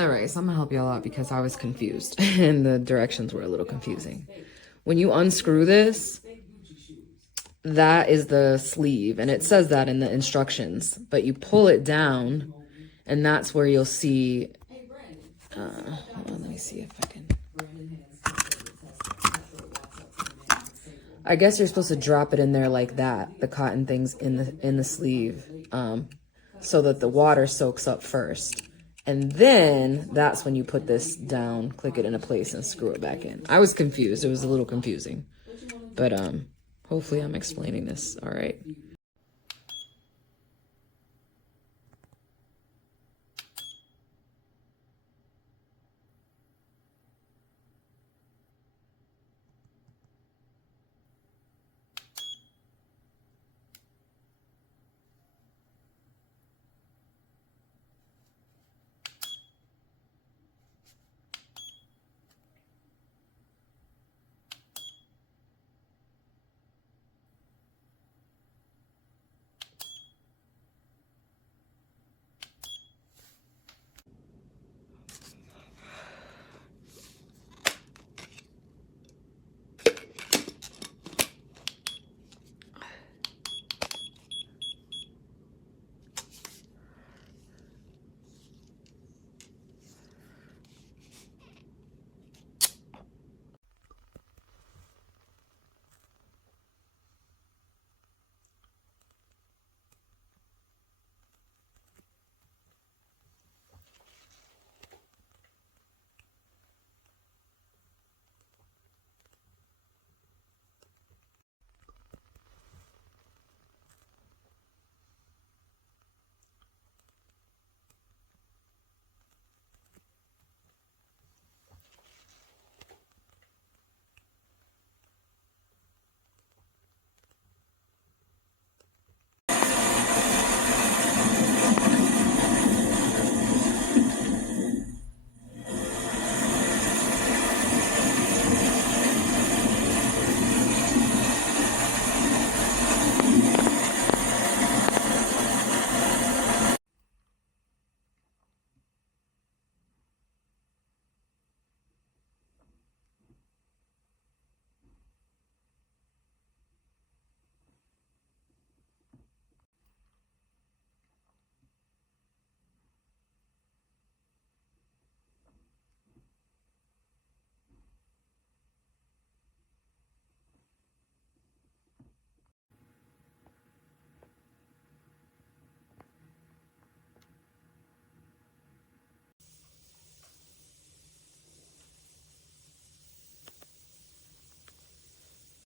All right, so I'm gonna help y'all out because I was confused and the directions were a little confusing. When you unscrew this, that is the sleeve, and it says that in the instructions, but you pull it down and that's where you'll see, hold on, let me see if I can. I guess you're supposed to drop it in there like that, the cotton things in the sleeve, so that the water soaks up first. And then that's when you put this down, click it into place and screw it back in. I was confused. It was a little confusing, but hopefully I'm explaining this all right.